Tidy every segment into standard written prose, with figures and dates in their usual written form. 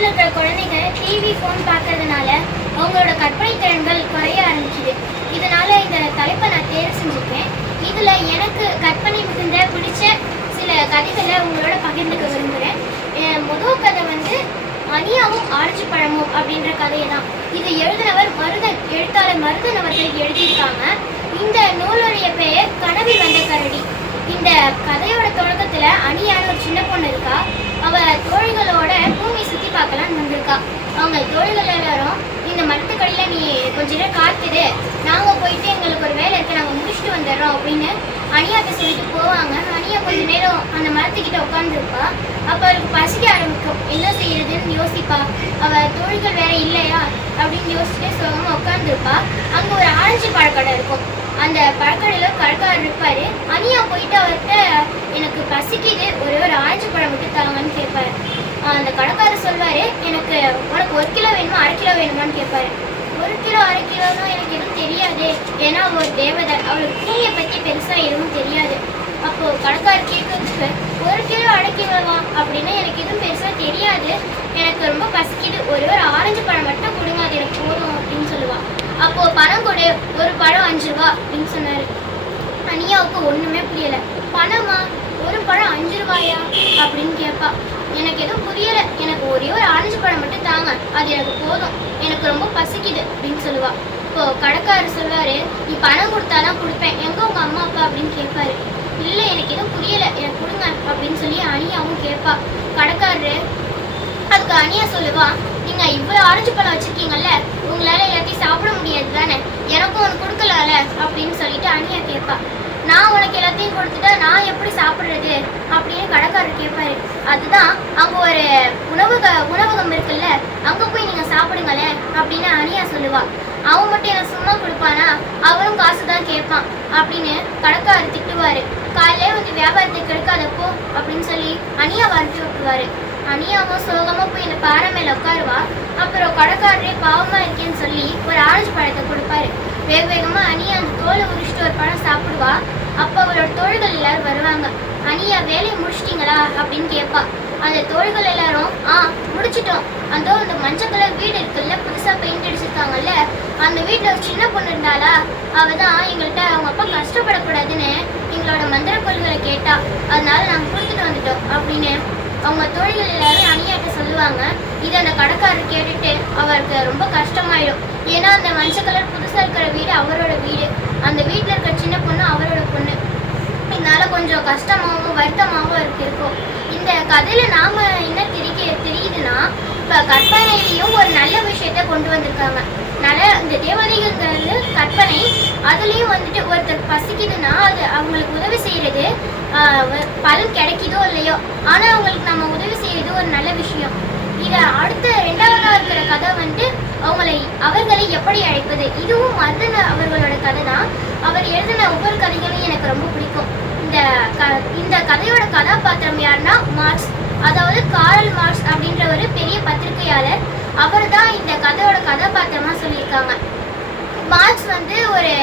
காலத்துல இருக்கிற குழந்தைங்க டிவி ஃபோன் பார்க்கறதுனால அவங்களோட கற்பனை திறன்கள் குறைய ஆரம்பிச்சுது. இதனால இந்த தலைப்பை நான் தேர்வு செஞ்சுருக்கேன். இதுல எனக்கு கற்பனை மிகுந்த பிடிச்ச சில கதைகளை உங்களோட பகிர்ந்துக்க விரும்புகிறேன். முதல் கதை வந்து அனியாவும் ஆரஞ்சு பழமும் அப்படின்ற கதையை தான். இது எழுதினவர் எழுத்தாளர் மருதன் அவர்கள் எழுதியிருக்காங்க. இந்த நூலுடைய பெயர் கனவி வந்த கரடி. இந்த கதையோட தொடக்கத்துல அனியான ஒரு சின்ன பொண்ணு இருக்கா. அவ தோழிகளோட பூமியை சுத்தி பார்க்கலான்னு வந்திருக்கா. அவங்க தோழிகள் எல்லாரும் இந்த மரத்துக்கடியில நீ கொஞ்ச நேரம் காத்துடு, நாங்க போயிட்டு எங்களுக்கு ஒரு வேலை இருக்கு, நாங்க முடிச்சுட்டு வந்துடுறோம் அப்படின்னு அனியாட்ட சொல்லிட்டு போவாங்க. அனியா கொஞ்ச நேரம் அந்த மரத்துக்கிட்ட உட்காந்துருப்பா. அப்ப அவளுக்கு பசிக்க ஆரம்பிக்கும். என்ன செய்யறதுன்னு யோசிப்பா. அவ தோழிகள் வேற இல்லையா அப்படின்னு யோசிச்சுட்டு சோகமா உட்காந்துருப்பா. அங்க ஒரு ஆரஞ்சு பழக்கடை இருக்கும். அந்த பழக்கடையில கடைக்காரர் இருப்பாரு. அனியா போயிட்டு அவர்கிட்ட எனக்கு பசிக்குது, ஒரே ஒரு ஆரஞ்சு பழம் மட்டும் தாங்கன்னு கேட்பாரு. அந்த கடைக்காரர் சொல்வாரு, எனக்கு உனக்கு 1 கிலோ வேணுமா 1/2 கிலோ வேணுமான்னு கேட்பாரு. 1 கிலோ 1/2 கிலோன்னா எனக்கு எதுவும் தெரியாது, ஏன்னா அவள் ஒரு தேவதை, அவளுக்கு பூமியை பற்றி பெருசா எதுவும் தெரியாது. அப்போ கடைக்காரர் கேட்கறதுக்கு 1 கிலோ 1/2 கிலோவா அப்படின்னா எனக்கு எதுவும் பெருசா தெரியாது, எனக்கு ரொம்ப பசிக்குது, ஒரே ஒரு ஆரஞ்சு பழம் மட்டும் கொடுங்க, அது எனக்கு போதும் அப்படின்னு சொல்லுவா. அப்போ பணம் கொடு, ஒரு பழம் 5 ரூபா அப்படின்னு சொன்னாரு. அனியாவுக்கு ஒண்ணுமே புரியல. பணமா, ஒரு பழம் 5 ரூபாயா அப்படின்னு கேட்பா. எனக்கு எதுவும் புரியல, எனக்கு ஒரே ஒரு ஆரஞ்சு பழம் மட்டும் தாங்க, அது எனக்கு போதும், எனக்கு ரொம்ப பசிக்குது அப்படின்னு சொல்லுவா. இப்போ கடைக்காரர் சொல்வாரு, நீ பணம் கொடுத்தாதான் கொடுப்பேன், எங்க உங்க அம்மா அப்பா அப்படின்னு கேட்பாரு. இல்லை எனக்கு எதுவும் புரியல, எனக்கு கொடுங்க அப்படின்னு சொல்லி அனியாவும் கேட்பா. கடைக்காரரு அதுக்கு அனியா சொல்லுவா, நீங்க இவ்வளவு ஆரஞ்சு பழம் வச்சிருக்கீங்கல்ல, உங்களால எல்லாத்தையும் சாப்பிட முடியாது தானே, எனக்கும் ஒன்று கொடுக்கலாம்ல அப்படின்னு சொல்லிட்டு அனியா கேட்பா. நான் உனக்கு எல்லாத்தையும் கொடுத்துட்டா நான் எப்படி சாப்பிட்றது அப்படின்னு கடைக்காரர் கேட்பாரு. அதுதான் அங்க ஒரு உணவகம் இருக்குல்ல, அங்க போய் நீங்க சாப்பிடுங்களே அப்படின்னு அனியா சொல்லுவா. அவன் மட்டும் என்ன சும்மா கொடுப்பானா, அவனும் காசு தான் கேட்பான் அப்படின்னு கடைக்காரர் திட்டுவாரு. காலையிலே வந்து வியாபாரத்துக்கு எடுக்காதப்போ அப்படின்னு சொல்லி அனியா வரட்டி விட்டுருவாரு. அனியாவும் சோகமா போய் இந்த பாறை மேல உட்காருவா. அப்புறம் கடைக்காரரே பாவமா இருக்கேன்னு சொல்லி ஒரு ஆரஞ்சு பழத்தை கொடுப்பாரு. வேக வேகமா அனியா அந்த தோலை உரிச்சிட்டு ஒரு பழம் சாப்பிடுவா. அப்ப அவளோட தோள்கள் எல்லாரும் வருவாங்க. அனியா வேலையை முடிச்சிட்டீங்களா அப்படின்னு கேட்பா. அந்த தோள்கள் எல்லாரும் முடிச்சிட்டோம், அந்த மஞ்சள் கலர் வீடு இருக்குல்ல, புதுசா பெயிண்ட் அடிச்சிருக்காங்கல்ல, அந்த வீட்டுல ஒரு சின்ன பொண்ணு இருந்தாளா, அவதான் எங்கள்கிட்ட அவங்க அப்பா கஷ்டப்படக்கூடாதுன்னு எங்களோட மந்திர கொள்களை கேட்டா, அதனால நாங்க கொடுத்துட்டு வந்துட்டோம் அப்படின்னு அவங்க தோழிகள் எல்லாரும் அனியாட்ட சொல்லுவாங்க. இதை அந்த கடைக்காரர் கேட்டுட்டு அவருக்கு ரொம்ப கஷ்டமாயிடும். ஏன்னா அந்த மஞ்சள் கலர் புதுசா இருக்கிற வீடு அவரோட வீடு, அந்த வீட்டுல இருக்கிற சின்ன பொண்ணு அவரோட பொண்ணு. இதனால கொஞ்சம் கஷ்டமாகவும் வருத்தமாகவும் இருக்கும். இந்த கதையில நாம என்ன தெரியுதுன்னா, இப்ப கற்பனையிலையும் ஒரு நல்ல விஷயத்த கொண்டு வந்திருக்காங்க. இந்த தேவதைகள் கற்பனை, அதுலயும் வந்துட்டு ஒருத்தர் பசிக்குதுன்னா அது அவங்களுக்கு உதவி செய்யறது பலன் கிடைக்குதோ இல்லையோ, ஆனா அவங்களுக்கு நம்ம உதவி செய்யறது ஒரு நல்ல விஷயம். இத அடுத்த 2வதா இருக்கிற கதை வந்து அவர்களை எப்படி அழைப்பது. இதுவும் மருதன் அவர்களோட கதை தான். அவர் எழுதின ஒவ்வொரு கதைகளும் எனக்கு ரொம்ப பிடிக்கும். இந்த கதையோட கதாபாத்திரம் யாருன்னா மார்க்ஸ், அதாவது காரல் மார்க்ஸ் அப்படின்ற ஒரு பெரிய பத்திரிகையாளர். அவர் தான் இந்த கதையோட கதாபாத்திரமா சொல்லியிருக்காங்க. மார்க்ஸ் வந்து ஒரு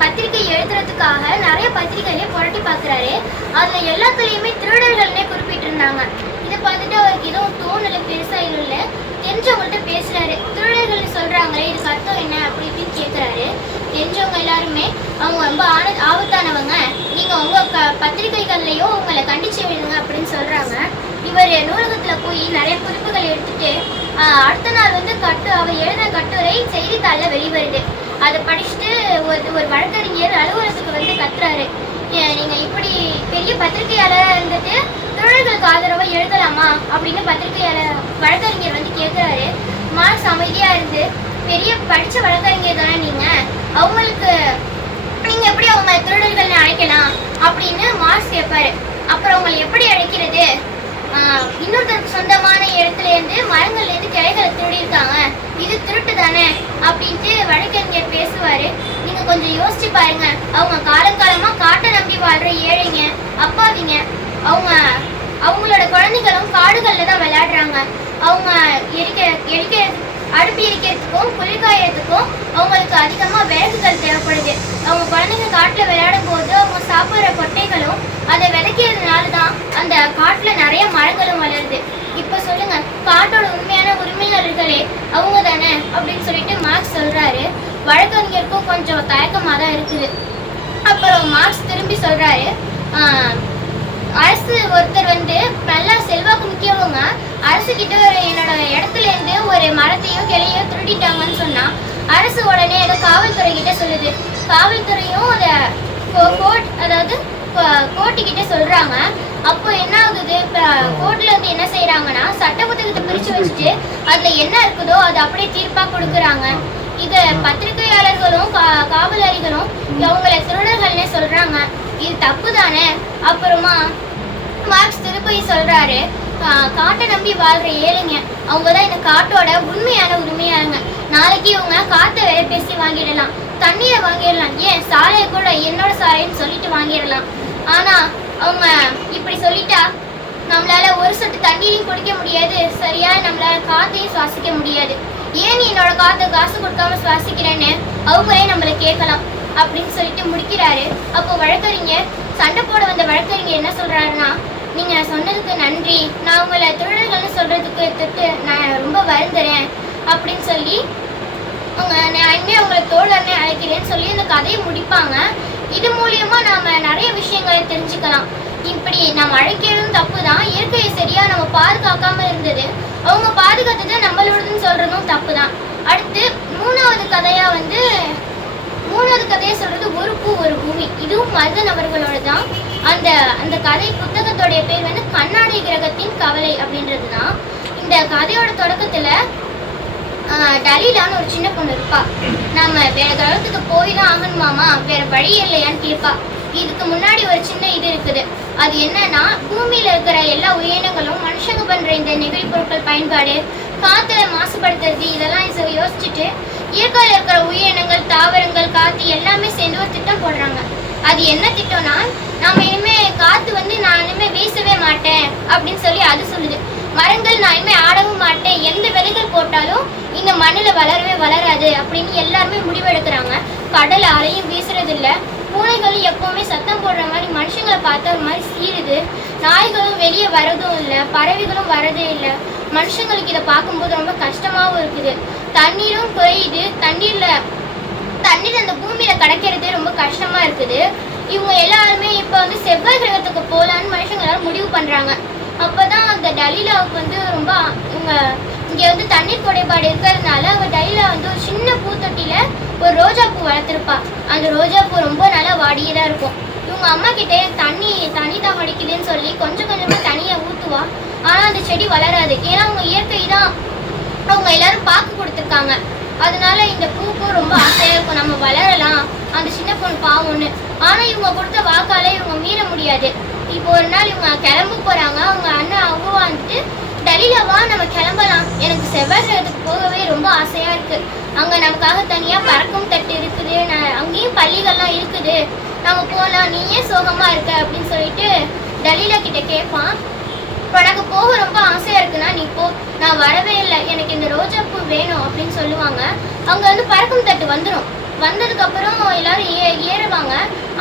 பத்திரிகை எழுதுறதுக்காக நிறைய பத்திரிகையிலே புரட்டி பார்க்குறாரு. அதுல எல்லாத்துலேயுமே திருடர்கள்னே குறிப்பிட்டிருந்தாங்க. இதை பார்த்துட்டு அவருக்கு எதுவும் தோணலை, பெருசா இல்லை. தெரிஞ்சவங்கள்ட்ட பேசுறாரு. திருடர்கள் சொல்றாங்களே, இதுக்கு அர்த்தம் என்ன அப்படி இப்படின்னு கேட்குறாரு. தெரிஞ்சவங்க எல்லாருமே அவங்க ரொம்ப ஆபத்தானவங்க, நீங்க உங்க பத்திரிகைகள்லையோ உங்களை கண்டிச்சு விடுங்க அப்படின்னு சொல்றாங்க. இவர் நூலகத்துல போய் நிறைய குறிப்புகள் எடுத்துட்டு அடுத்த நாள் வந்து அவர் எழுதின கட்டுரை செய்தித்தாள்ல வெளிவருது. அதை படிச்சுட்டு ஒரு வழக்கறிஞர் அலுவலகத்துக்கு வந்து கத்துறாரு, நீங்க இப்படி பெரிய பத்திரிகையாளராக இருந்துட்டு திருடர்களுக்கு ஆதரவா எழுதலாமா அப்படின்னு வழக்கறிஞர் வந்து கேட்கிறாரு. மார்க்ஸ் அமைதியா இருந்து, பெரிய படிச்ச வழக்கறிஞர் தானே நீங்க, அவங்களுக்கு நீங்க எப்படி அவங்க திருடர்கள்னு அழைக்கலாம் அப்படின்னு மார்க்ஸ் கேட்பாரு. அப்புறம் அவங்களை எப்படி அழைக்கிறது, இன்னொருத்தருக்கு சொந்தமான இடத்துல இருந்து மரங்கள்ல இருந்து கிளைகளை திருடிருக்காங்க, இது திருட்டு தானே அப்படின்ட்டு வழக்கறிஞர் பேசுவாரு. நீங்க கொஞ்சம் யோசிச்சு பாருங்க, அவங்க காலங்காலமா காட்டை நம்பி வாழ்ற ஏழைங்க, அப்பாவிங்க, அவங்களோட குழந்தைகளும் காடுகள்ல தான் விளையாடுறாங்க. அவங்க அடுப்பு எரிக்கிறதுக்கும் குளிர்காயறதுக்கும் அவங்களுக்கு அதிகமா விறகுகள் தேவைப்படுது. அவங்க குழந்தைங்க காட்டுல விளையாடும் போது அவங்க சாப்பிடுற கொட்டைகளும் அதை விதைக்கிறதுனால தான் அந்த காட்டுல நிறைய மரங்களும் வளருது. இப்ப சொல்லுங்க, காட்டோட உண்மையான உரிமையாளர்களே அவங்க தானே அப்படின்னு சொல்லிட்டு மார்க்ஸ் சொல்றாரு. வழக்கறிஞருக்கும் கொஞ்சம் தயக்கமாக தான் இருக்குது. அப்புறம் மார்க்ஸ் திரும்பி சொல்றாரு, அரசு ஒருத்தர் நல்லா செல்வாக்கு மிக்கவங்க அரசு கிட்ட என்னோட இடத்துல இருந்து ஒரு மரத்தையும் கிளையோ திருடிட்டாங்கன்னு சொன்னா அரசு உடனே அதை காவல்துறை கிட்ட சொல்லுது. காவல்துறையும் அதை அதாவது கோர்ட்டுக்கிட்ட சொல்றாங்க. அப்போ என்ன ஆகுது, இப்போ கோர்ட்ல இருந்து என்ன செய்யறாங்கன்னா சட்ட புத்தகத்தை பிரிச்சு வச்சுட்டு அதுல என்ன இருக்குதோ அதை அப்படியே தீர்ப்பா கொடுக்குறாங்க. இத பத்திரிகையாளர்களும் காவலர்களும் அவங்கள திருடர்கள்னே சொல்றாங்க. இது தப்பு தானே. அப்புறமா மார்க்ஸ் திருப்பி சொல்றாரு, காட்டை நம்பி வாழ்ற ஏழைங்க அவங்கதான் இந்த காட்டோட உண்மையான உரிமையாளங்க. நாளைக்கு இவங்க காட்டை வேற பேசி வாங்கிடலாம், தண்ணீரை வாங்கிடலாம், ஏன் சாலையை கூட என்னோட சாலைன்னு சொல்லிட்டு வாங்கிடலாம். ஆனா அவங்க இப்படி சொல்லிட்டா நம்மளால ஒரு சொட்டு தண்ணீரையும் குடிக்க முடியாது, சரியா நம்மளால காத்தையும் சுவாசிக்க முடியாது. ஏன் நீ என்னோட காத்தை காசு கொடுக்காம சுவாசிக்கிறேன்னு அவங்களே நம்மளை கேட்கலாம் அப்படின்னு சொல்லிட்டு முடிக்கிறாரு. அப்போ வழக்கறிஞர் சண்டை போட வந்த வழக்கறிஞர் என்ன சொல்றாருன்னா, நீங்க சொன்னதுக்கு நன்றி, நான் உங்களை திருடர்கள்னு சொல்றதுக்கு நான் ரொம்ப வருந்துறேன் அப்படின்னு சொல்லி நான் இனிமே உங்களை தோழர்னே அழைக்கிறேன்னு சொல்லி அந்த கதையை முடிப்பாங்க. இது மூலியமா நாம நிறைய விஷயங்களை தெரிஞ்சுக்கலாம். இப்படி நம்ம அழைக்கிறதும் தப்பு தான், இயற்கையை சரியா நம்ம பாதுகாக்காம இருந்தது அவங்க பாதுகாத்தது நம்மளோடதுன்னு சொல்றதும் தப்பு தான். அடுத்து மூணாவது கதையை சொல்றது ஒரு பூ ஒரு பூமி. இதுவும் மருதன் அவர்களோட தான். அந்த கதை புத்தகத்தோடைய பேர் கண்ணாடி கிரகத்தின் கவலை அப்படின்றது தான். இந்த கதையோட தொடக்கத்துல டலீலான்னு ஒரு சின்ன பொண்ணு இருப்பா. நம்ம வேற கிரகத்துக்கு போய் தான் ஆகணுமாமா, வேற வழி இல்லையான்னு கேட்பா. இதுக்கு முன்னாடி ஒரு சின்ன இது இருக்குது. அது என்னன்னா, பூமியில இருக்கிற எல்லா உயிரினங்களும் மனுஷங்க பண்ற இந்த நெகிழி பொருட்கள் பயன்பாடு, காத்துல மாசுபடுத்துறது, இதெல்லாம் யோசிச்சுட்டு இயற்கையில் இருக்கிற உயிரினங்கள், தாவரங்கள், காத்து எல்லாமே சேர்ந்து ஒரு திட்டம் போடுறாங்க. அது என்ன திட்டம்னா, நாம இனிமே காத்து நான் இனிமே வீசவே மாட்டேன் அப்படின்னு சொல்லி அது சொல்லுது. மரங்கள் நான் இனிமே ஆடவும் மாட்டேன், எந்த விதைகள் போட்டாலும் இந்த மண்ணில் வளரவே வளராது அப்படின்னு எல்லாருமே முடிவெடுக்கிறாங்க. கடல் அலையும் வீசுறது இல்லை. பூனைகளும் எப்பவுமே சத்தம் போடுற மாதிரி மனுஷங்களை பார்த்த ஒரு மாதிரி சீருது. நாய்களும் வெளியே வரதும் இல்லை, பறவைகளும் வரதே இல்லை. மனுஷங்களுக்கு இதை பார்க்கும்போது ரொம்ப கஷ்டமாகவும் இருக்குது. தண்ணீரும் குறையுது. தண்ணீர் அந்த பூமியில கிடைக்கிறதே ரொம்ப கஷ்டமா இருக்குது. இவங்க எல்லாருமே இப்போ செவ்வாய் கிரகத்துக்கு போகலான்னு மனுஷங்க எல்லாரும் முடிவு பண்றாங்க. அப்பதான் அந்த டலீலாவுக்கு ரொம்ப இங்க தண்ணீர் குறைபாடு இருக்கிறதுனால அவங்க டலீலா ஒரு சின்ன பூத்தொட்டியில ஒரு ரோஜா பூ வளர்த்துருப்பா. அந்த ரோஜா பூ ரொம்ப நல்லா வாடியே தான் இருக்கும். இவங்க அம்மா கிட்டே தண்ணி தான் அடிக்குதுன்னு சொல்லி கொஞ்சம் கொஞ்சமா தண்ணியை ஊத்துவா. ஆனா அந்த செடி வளராது. ஏன்னா அவங்க இயற்கை தான் அவங்க எல்லாரும் பாக்கு கொடுத்துருக்காங்க. அதனால இந்த பூக்கும் ரொம்ப ஆசையா இருக்கும், நம்ம வளரலாம், அந்த சின்ன பொண்ணு பாவம்னு. ஆனா இவங்க கொடுத்த வாக்கால இவங்க மீற முடியாது. இப்போ ஒரு நாள் இவங்க கிளம்ப போறாங்க. அவங்க அண்ணன் அவங்க டலீலாவா நம்ம கிளம்பலாம், எனக்கு செவ்வாய் கிரகத்துக்கு போகவே ரொம்ப ஆசையா இருக்கு, அங்க நமக்காக தனியா பறக்கும் தட்டு இருக்குது, அங்கேயும் பள்ளிகள்லாம் இருக்குது, நம்ம போகலாம், நீ ஏன் சோகமா இருக்க அப்படின்னு சொல்லிட்டு டலீலா கிட்ட கேட்பான். உனக்கு போக ரொம்ப ஆசையா இருக்குன்னா நீ போ, நான் வரவே இல்லை, எனக்கு இந்த ரோஜா பூ வேணும் அப்படின்னு சொல்லுவாங்க. அவங்க பறக்கும் தட்டு வந்துடும். வந்ததுக்கு அப்புறம் எல்லாரும் ஏறுவாங்க.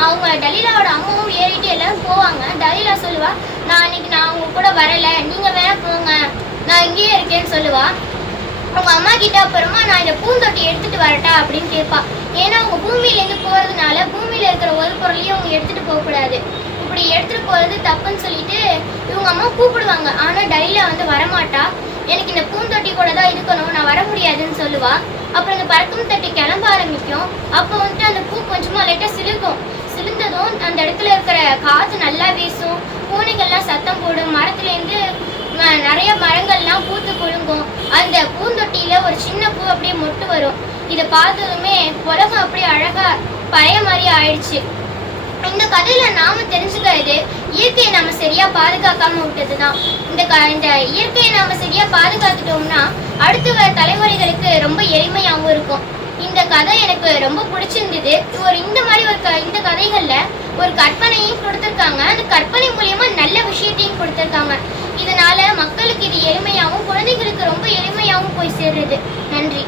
அவங்க டலீலாவோட அம்மாவும் ஏறிட்டு எல்லாரும் போவாங்க. டலீலா சொல்லுவா, நான் அவங்க கூட வரல, நீங்க வேணா போங்க, நான் இங்கேயே இருக்கேன்னு சொல்லுவா. அவங்க அம்மா கிட்ட அப்புறமா நான் இந்த பூந்தொட்டி எடுத்துட்டு வரட்டா அப்படின்னு கேட்பா. ஏன்னா அவங்க பூமியிலேருந்து போறதுனால பூமியில இருக்கிற ஒரு பொருளையும் அவங்க எடுத்துட்டு போக கூடாது, இப்படி எடுத்துட்டு போறது தப்புன்னு சொல்லிட்டு இவங்க அம்மா கூப்பிடுவாங்க. ஆனா டலீலா வரமாட்டா. எனக்கு இந்த பூந்தொட்டி கூட தான் இருக்கணும், நான் வர முடியாதுன்னு சொல்லுவா. அப்புறம் இந்த பறக்கும் தட்டி கிளம்ப ஆரம்பிக்கும். அப்போ அந்த பூ கொஞ்சமா லைட்டா சிலுந்ததும் அந்த இடத்துல இருக்கிற காற்று நல்லா வீசும், பூனைகள்லாம் சத்தம் போடும், மரத்துலேருந்து நிறைய மரங்கள்லாம் பூத்து குலுங்கும். அந்த பூந்தொட்டியில ஒரு சின்ன பூ அப்படியே மொட்டு வரும். இதை பார்த்ததுமே உலகம் அப்படியே அழகா பழைய மாதிரி ஆயிடுச்சு. இந்த கதையில நாம தெரிஞ்சுக்கிறது, இயற்கையை நாம சரியா பாதுகாக்காம விட்டதுதான். இந்த இயற்கையை நாம சரியா பாதுகாத்துட்டோம்னா அடுத்து வர தலைமுறைகளுக்கு ரொம்ப எளிமையாகவும் இருக்கும். இந்த கதை எனக்கு ரொம்ப பிடிச்சிருந்தது. இந்த மாதிரி இந்த கதைகள்ல ஒரு கற்பனையும் கொடுத்துருக்காங்க. அந்த கற்பனை மூலியமா நல்ல விஷயத்தையும் கொடுத்துருக்காங்க. இதனால மக்களுக்கு இது எளிமையாகவும் குழந்தைகளுக்கு ரொம்ப எளிமையாகவும் போய் சேர்றது. நன்றி.